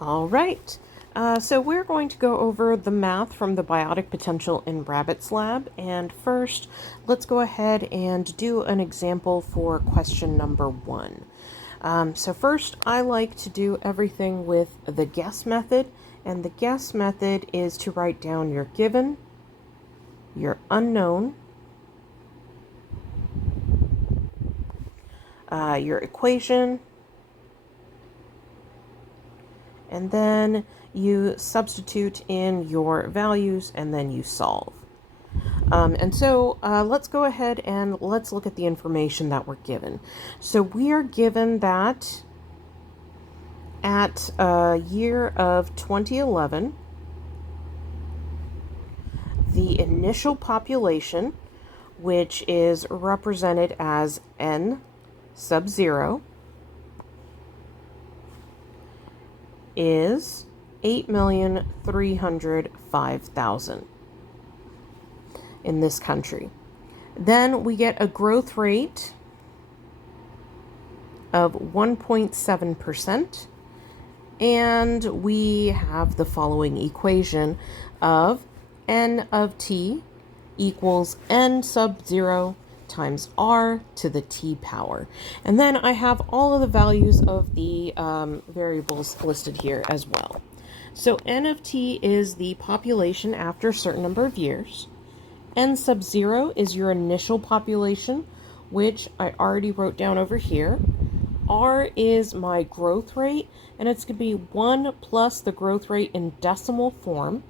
All right. So we're going to go over the math from the biotic potential in Rabbit's lab. And first, let's go ahead and do an example for question number 1. So first, I like to do everything with the guess method. And the guess method is to write down your given, your unknown, your equation, and then you substitute in your values and then you solve. So let's go ahead and let's look at the information that we're given. So we are given that at year of 2011, the initial population, which is represented as n sub 0, is 8,305,000 in this country. Then we get a growth rate of 1.7%, and we have the following equation of n of t equals n sub 0 times r to the t power. And then I have all of the values of the variables listed here as well. So n of t is the population after a certain number of years. N sub 0 is your initial population, which I already wrote down over here. R is my growth rate, and it's going to be 1 plus the growth rate in decimal form.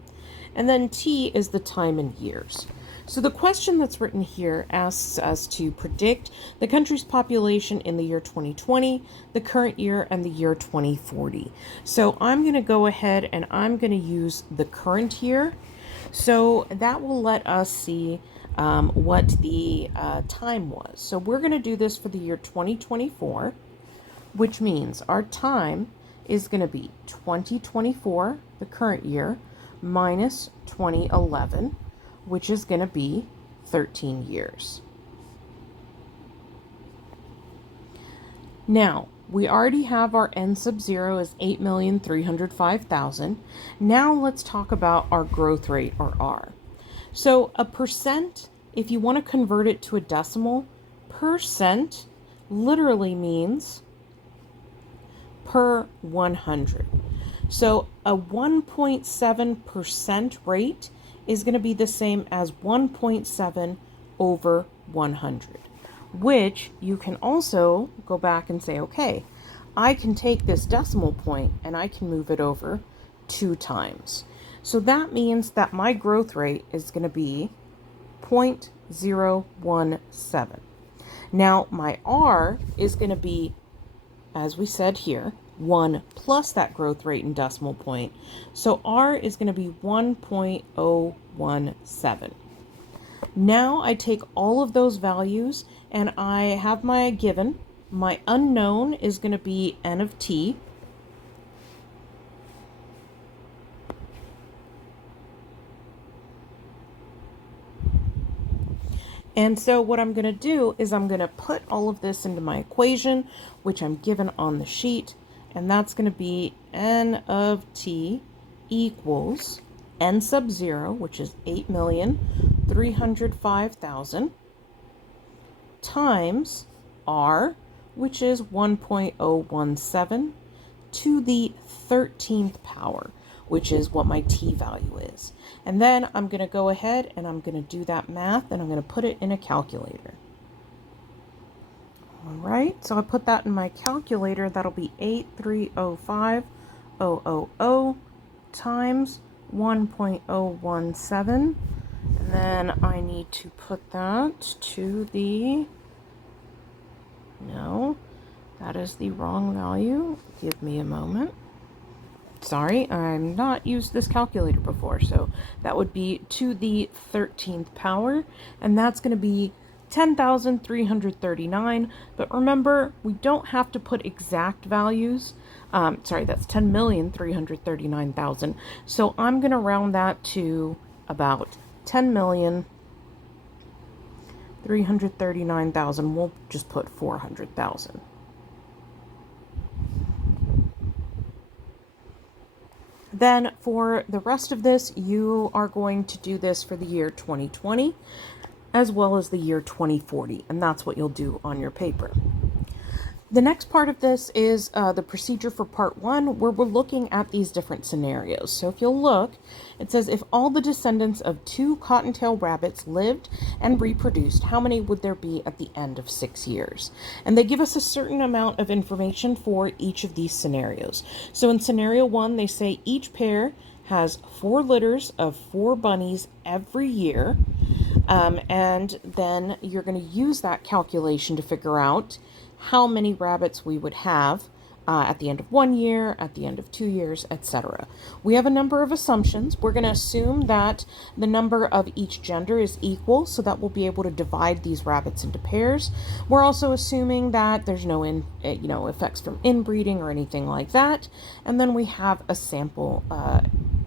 And then T is the time in years. So the question that's written here asks us to predict the country's population in the year 2020, the current year, and the year 2040. So I'm going to go ahead and I'm going to use the current year. So that will let us see what the time was. So we're going to do this for the year 2024, which means our time is going to be 2024, the current year, minus 2011, which is going to be 13 years. Now, we already have our n sub 0 as 8,305,000. Now let's talk about our growth rate, or R. So a percent, if you want to convert it to a decimal, percent literally means per 100. So a 1.7% rate is going to be the same as 1.7 over 100, which you can also go back and say, okay, I can take this decimal point and I can move it over 2 times. So that means that my growth rate is going to be 0.017. Now my R is going to be, as we said here, 1 plus that growth rate in decimal point. So R is going to be 1.017. Now I take all of those values and I have my given. My unknown is going to be n of t. And so what I'm going to do is I'm going to put all of this into my equation, which I'm given on the sheet. And that's going to be n of t equals n sub 0, which is 8,305,000, times r, which is 1.017, to the 13th power, which is what my t value is. And then I'm going to go ahead and I'm going to do that math, and I'm going to put it in a calculator. All right, so I put that in my calculator. That'll be 8,305,000 times 1.017. And then I need to put that to the, no, that is the wrong value. Give me a moment. Sorry, I'm not used this calculator before. So that would be to the 13th power, and that's going to be 10,339, but remember, we don't have to put exact values. Sorry, that's 10,339,000. So I'm going to round that to about 10,339,000. We'll just put 400,000. Then for the rest of this, you are going to do this for the year 2020 as well as the year 2040, and that's what you'll do on your paper. The next part of this is the procedure for part 1, where we're looking at these different scenarios. So if you'll look, it says if all the descendants of 2 cottontail rabbits lived and reproduced, how many would there be at the end of 6 years? And they give us a certain amount of information for each of these scenarios. So in scenario 1, they say each pair has 4 litters of 4 bunnies every year. And then you're going to use that calculation to figure out how many rabbits we would have at the end of 1 year, at the end of 2 years, etc. We have a number of assumptions. We're going to assume that the number of each gender is equal, so that we'll be able to divide these rabbits into pairs. We're also assuming that there's no effects from inbreeding or anything like that. And then we have a sample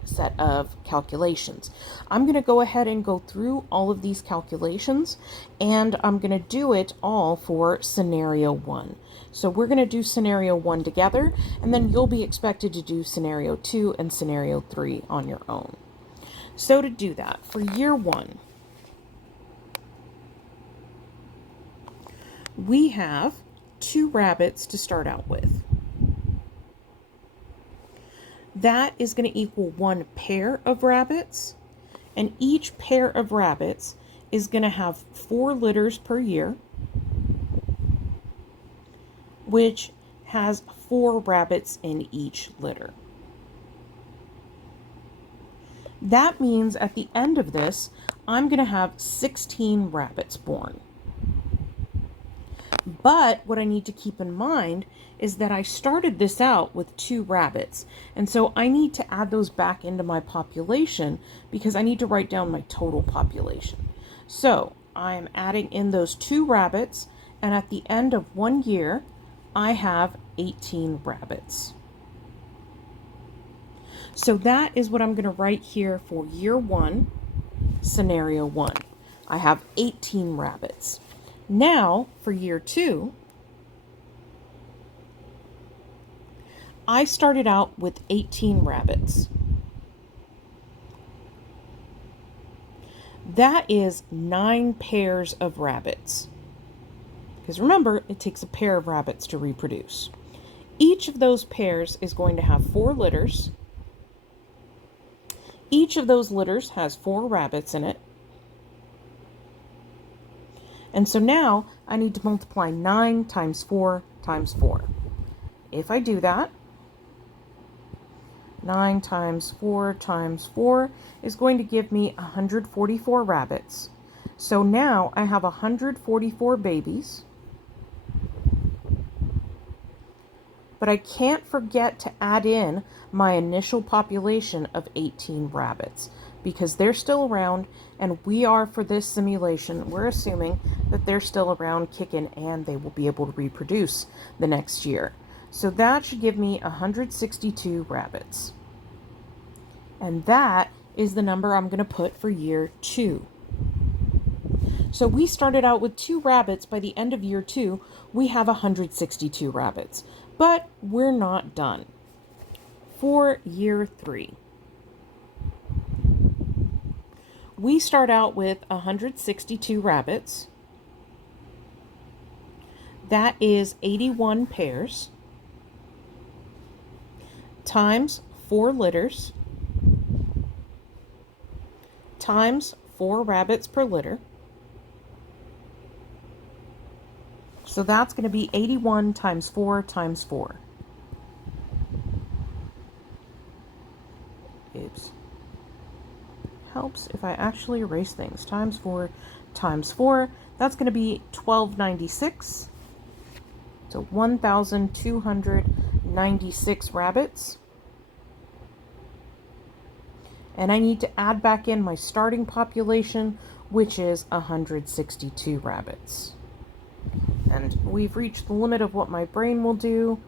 set of calculations. I'm going to go ahead and go through all of these calculations, and I'm going to do it all for scenario 1. So we're going to do scenario 1 together, and then you'll be expected to do scenario 2 and scenario 3 on your own. So to do that, for year 1, we have 2 rabbits to start out with. That is going to equal 1 pair of rabbits, and each pair of rabbits is going to have 4 litters per year, which has 4 rabbits in each litter. That means at the end of this, I'm going to have 16 rabbits born. But what I need to keep in mind is that I started this out with 2 rabbits, and so I need to add those back into my population because I need to write down my total population. So I'm adding in those 2 rabbits, and at the end of 1 year, I have 18 rabbits. So that is what I'm going to write here for year 1, scenario 1. I have 18 rabbits. Now, for year 2, I started out with 18 rabbits. That is 9 pairs of rabbits. Because remember, it takes a pair of rabbits to reproduce. Each of those pairs is going to have 4 litters. Each of those litters has 4 rabbits in it. And so now I need to multiply 9 times 4 times 4. If I do that, 9 times 4 times 4 is going to give me 144 rabbits. So now I have 144 babies. But I can't forget to add in my initial population of 18 rabbits, because they're still around, and we are, for this simulation, we're assuming that they're still around kicking and they will be able to reproduce the next year. So that should give me 162 rabbits. And that is the number I'm going to put for year 2. So we started out with 2 rabbits. By the end of year 2, we have 162 rabbits. But we're not done. For year 3, we start out with 162 rabbits. That is 81 pairs times 4 litters times 4 rabbits per litter. So that's going to be 81 times 4 times 4. Oops. Helps if I actually erase things. Times 4 times 4. That's going to be 1296. So 1,296 rabbits. And I need to add back in my starting population, which is 162 rabbits. And we've reached the limit of what my brain will do.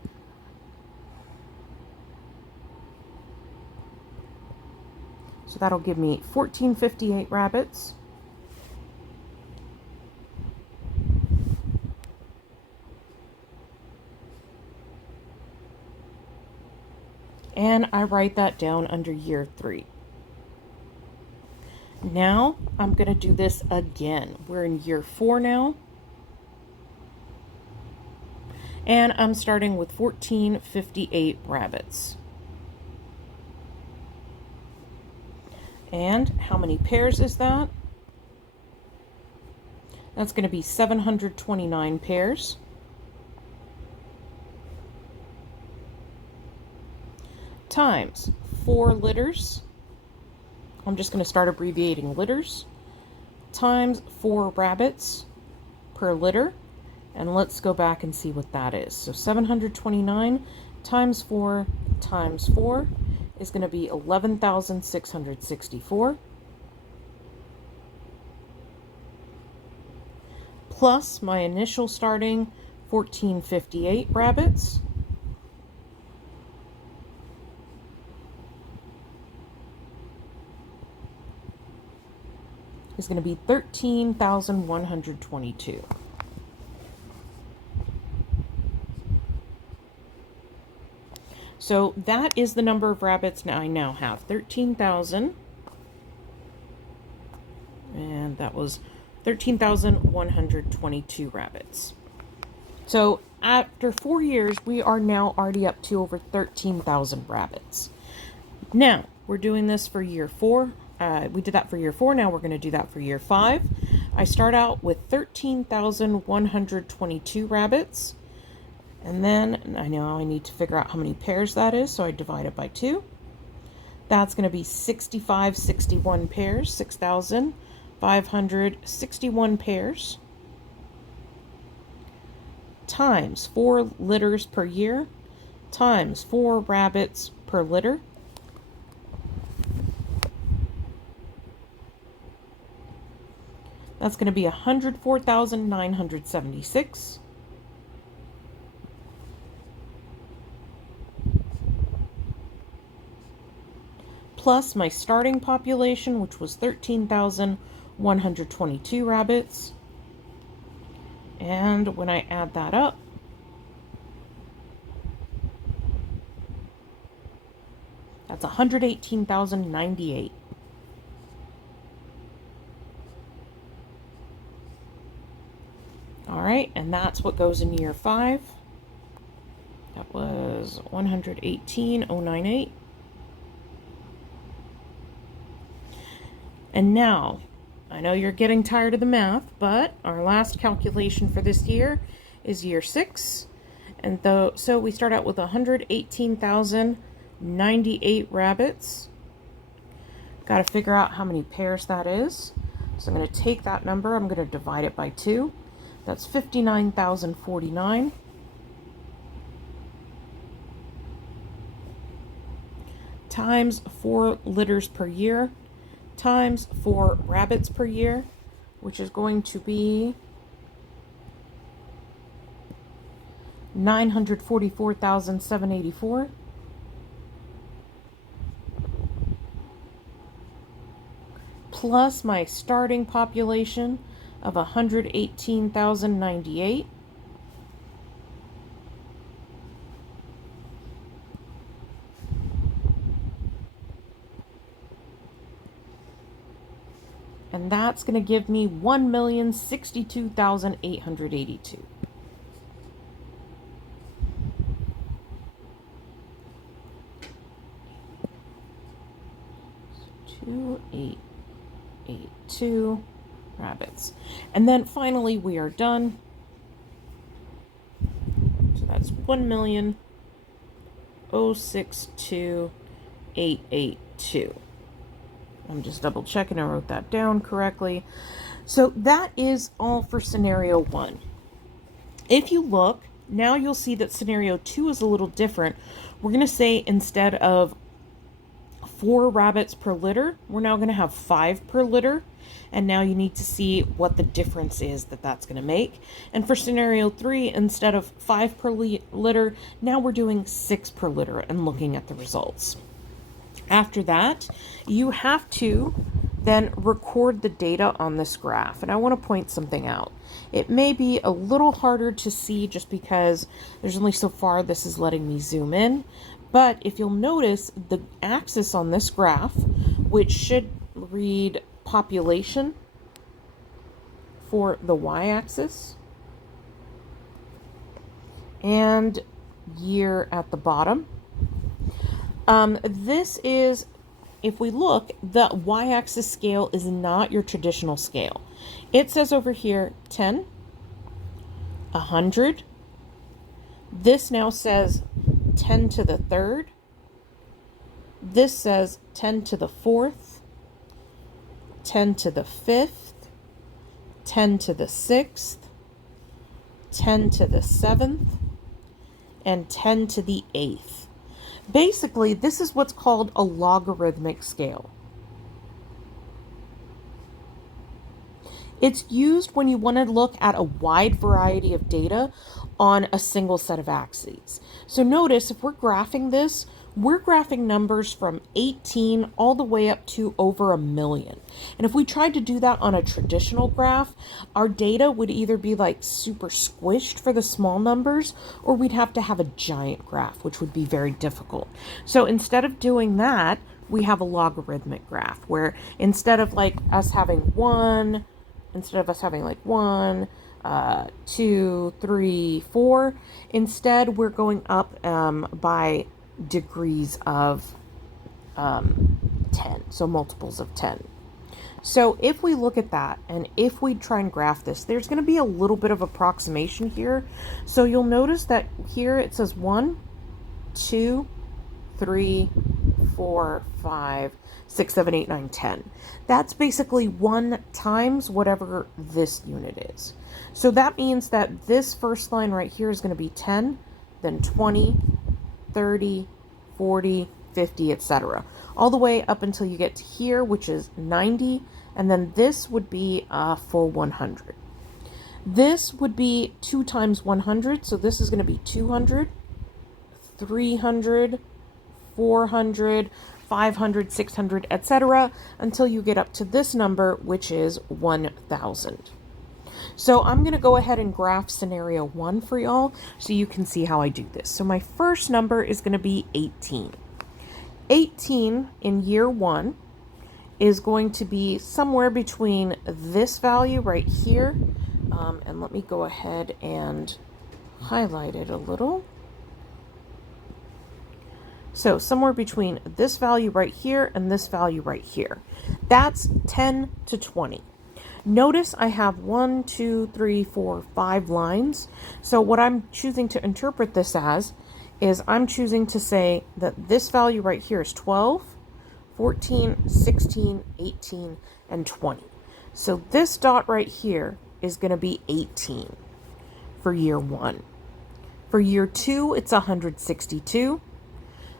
So that'll give me 1,458 rabbits. And I write that down under year 3. Now I'm going to do this again. We're in year 4 now. And I'm starting with 1458 rabbits. And how many pairs is that? That's going to be 729 pairs. Times 4 litters. I'm just going to start abbreviating litters. Times 4 rabbits per litter. And let's go back and see what that is. So 729 times 4 times 4 is going to be 11,664. Plus my initial starting 1458 rabbits. Is going to be 13,122. So that is the number of rabbits I now have, 13,000. And that was 13,122 rabbits. So after 4 years, we are now already up to over 13,000 rabbits. Now, we're doing this for year 4. We did that for year 4. Now we're going to do that for year 5. I start out with 13,122 rabbits. And then I know I need to figure out how many pairs that is, so I divide it by 2. That's going to be 61 pairs, 6,561 pairs, times 4 litters per year, times 4 rabbits per litter. That's going to be 104,976. Plus my starting population, which was 13,122 rabbits. And when I add that up, that's 118,098. All right, and that's what goes in year 5. That was 118,098. And now, I know you're getting tired of the math, but our last calculation for this year is year 6. And so we start out with 118,098 rabbits. Got to figure out how many pairs that is. So I'm going to take that number, I'm going to divide it by 2. That's 59,049. Times 4 litters per year, times 4 rabbits per year, which is going to be 944,784. Plus my starting population of 118,098. And that's going to give me 1,062,882. So 2,882 rabbits. And then finally we are done. So that's 1,062,882. I'm just double checking I wrote that down correctly. So that is all for scenario 1. If you look, now you'll see that scenario 2 is a little different. We're going to say instead of 4 rabbits per litter, we're now going to have 5 per litter. And now you need to see what the difference is that's going to make. And for scenario 3, instead of 5 per litter, now we're doing 6 per litter and looking at the results. After that, you have to then record the data on this graph. And I want to point something out. It may be a little harder to see just because there's only so far this is letting me zoom in, But if you'll notice, the axis on this graph, which should read population for the y-axis, and year at the bottom. This is, if we look, the y-axis scale is not your traditional scale. It says over here 10, 100. This now says 10 to the third. This says 10 to the fourth, 10 to the fifth, 10 to the sixth, 10 to the seventh, and 10 to the eighth. Basically, this is what's called a logarithmic scale. It's used when you want to look at a wide variety of data on a single set of axes. So notice if we're graphing this, we're graphing numbers from 18 all the way up to over 1 million. And if we tried to do that on a traditional graph, our data would either be like super squished for the small numbers, or we'd have to have a giant graph, which would be very difficult. So instead of doing that, we have a logarithmic graph where instead of like us having one, 2, 3, 4, instead we're going up by degrees of 10, so multiples of 10. So if we look at that, and if we try and graph this, there's going to be a little bit of approximation here. So you'll notice that here it says 1, 2, 3, 4, 5, 6, 7, 8, 9, 10. That's basically 1 times whatever this unit is. So that means that this first line right here is going to be 10, then 20, 30, 40, 50, etc. All the way up until you get to here, which is 90, and then this would be for 100. This would be 2 times 100, so this is going to be 200, 300, 400, 500, 600, etc., until you get up to this number, which is 1,000. So I'm going to go ahead and graph scenario 1 for y'all so you can see how I do this. So my first number is going to be 18. 18 in year 1 is going to be somewhere between this value right here, and let me go ahead and highlight it a little. So somewhere between this value right here and this value right here. That's 10 to 20. Notice I have 1, 2, 3, 4, 5 lines. So what I'm choosing to interpret this as is I'm choosing to say that this value right here is 12, 14, 16, 18, and 20. So this dot right here is going to be 18 for year 1. For year 2, it's 162.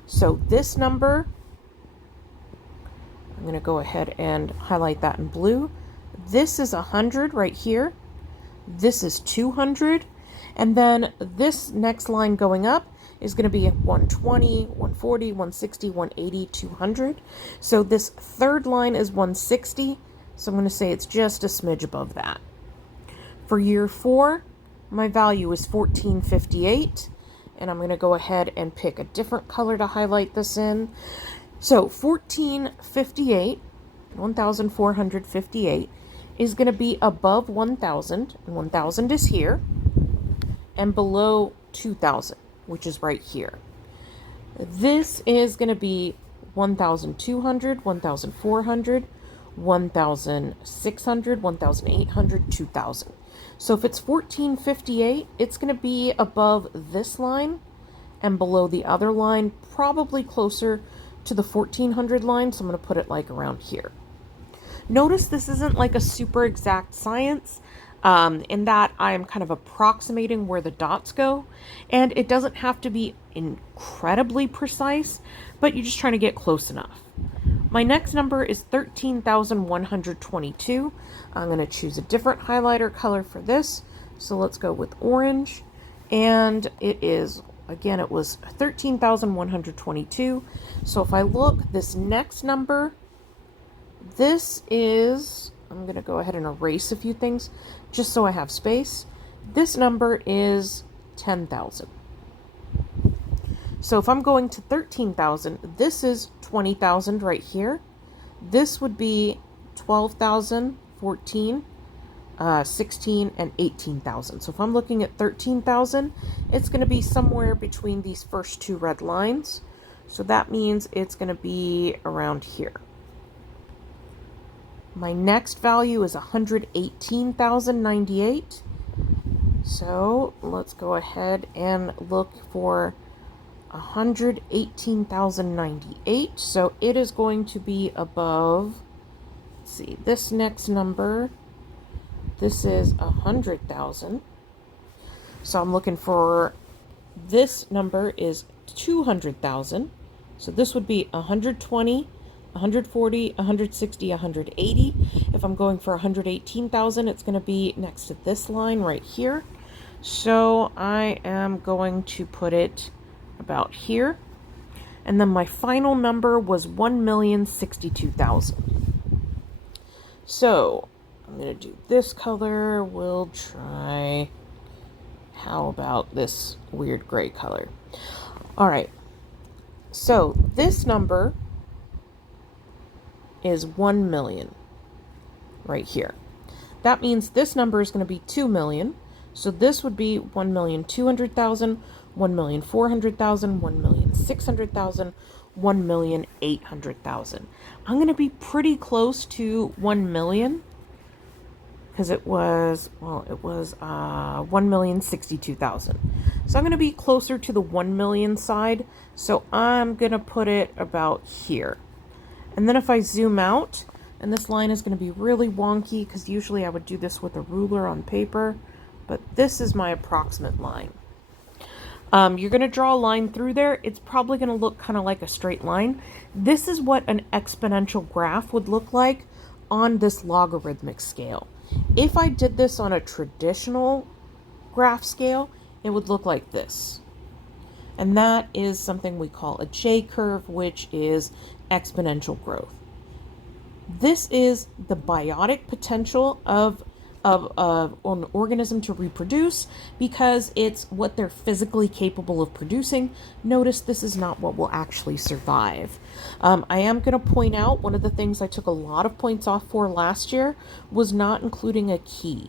So this number, I'm going to go ahead and highlight that in blue. This is 100 right here. This is 200. And then this next line going up is going to be 120, 140, 160, 180, 200. So this third line is 160. So I'm going to say it's just a smidge above that. For year 4, my value is 1458. And I'm going to go ahead and pick a different color to highlight this in. So 1458, 1458 is going to be above 1000, and 1000 is here, and below 2000, which is right here. This is going to be 1200, 1400, 1600, 1800, 2000. So if it's 1458, it's going to be above this line and below the other line, probably closer to the 1400 line. So I'm going to put it like around here. Notice this isn't like a super exact science in that I am kind of approximating where the dots go. And it doesn't have to be incredibly precise, but you're just trying to get close enough. My next number is 13,122. I'm going to choose a different highlighter color for this. So let's go with orange. And it is, again, it was 13,122. So if I look, this next number, this is, I'm going to go ahead and erase a few things just so I have space. This number is 10,000. So if I'm going to 13,000, this is 20,000 right here. This would be 12,000, 14, 16, and 18,000. So if I'm looking at 13,000, it's going to be somewhere between these first two red lines. So that means it's going to be around here. My next value is 118,098. So let's go ahead and look for 118,098. So it is going to be above, let's see, this next number, this is 100,000. So I'm looking for, this number is 200,000. So this would be 120, 140, 160, 180. If I'm going for 118,000, it's going to be next to this line right here. So I am going to put it about here. And then my final number was 1,062,000. So I'm going to do this color. We'll try, how about this weird gray color? All right. So this number is 1 million right here. That means this number is going to be 2 million. So this would be 1,200,000, 1,400,000, 1,600,000, 1,800,000. I'm going to be pretty close to 1 million because it was 1,062,000. So I'm going to be closer to the 1 million side. So I'm going to put it about here. And then if I zoom out, and this line is going to be really wonky because usually I would do this with a ruler on paper, but this is my approximate line. You're going to draw a line through there. It's probably going to look kind of like a straight line. This is what an exponential graph would look like on this logarithmic scale. If I did this on a traditional graph scale, it would look like this. And that is something we call a J-curve, which is exponential growth. This is the biotic potential of an organism to reproduce because it's what they're physically capable of producing. Notice this is not what will actually survive. I am going to point out one of the things I took a lot of points off for last year was not including a key.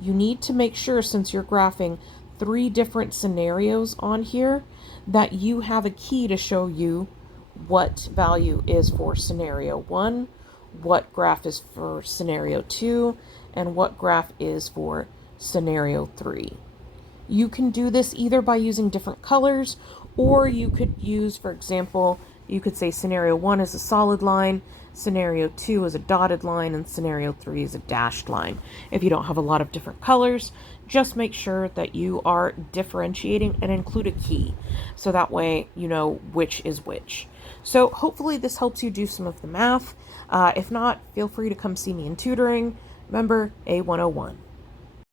You need to make sure, since you're graphing 3 different scenarios on here, that you have a key to show you what value is for scenario 1, what graph is for scenario 2, and what graph is for scenario 3. You can do this either by using different colors, or you could use, for example, you could say scenario 1 is a solid line, scenario 2 is a dotted line, and scenario 3 is a dashed line. If you don't have a lot of different colors, just make sure that you are differentiating and include a key, so that way you know which is which. So hopefully this helps you do some of the math. If not, feel free to come see me in tutoring. Remember, A101.